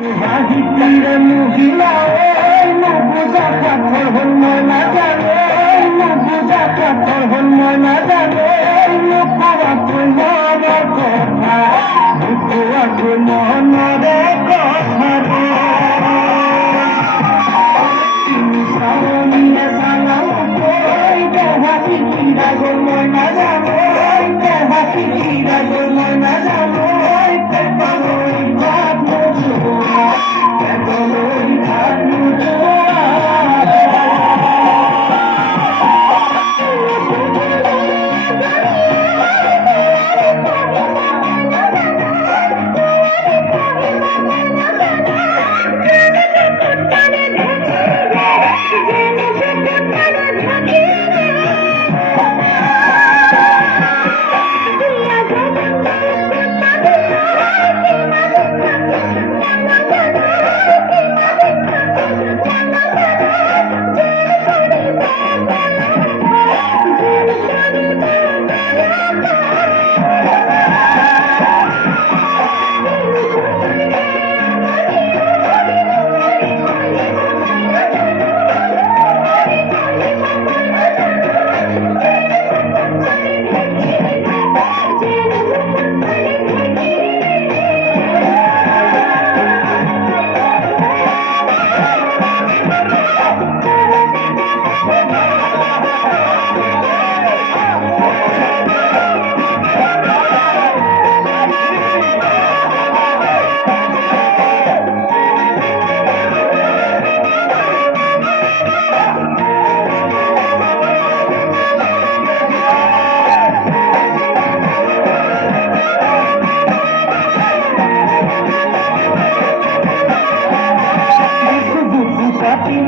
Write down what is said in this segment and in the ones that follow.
বাহিরে মহিলা ওই বুঝা পাথর হল না জানো বুঝা পাথর হল না জানো লোকরা তোমার কথা লোকরা তোমার কথা সামনে সালাম কই দেহাতি কিরা গো না জানো দেহাতি কিরা গো না জানো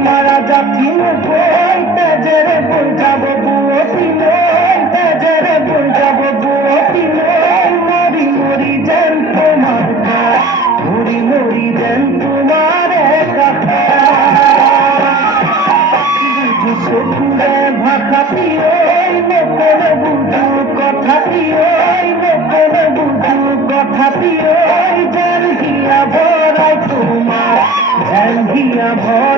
মারা যাচ্ছি তেজেরে বই যাব বুয়তি তেজেরে বই যাব বুয়তি মরি মরি যেন তোমার মরি মরি যেন তোমার চোখে ভাষাতি লোকের বুঝু কথাটি লোকের বুঝু কথাটি যেন হিয়া ভরাই তোমার যেন হিয়া ভর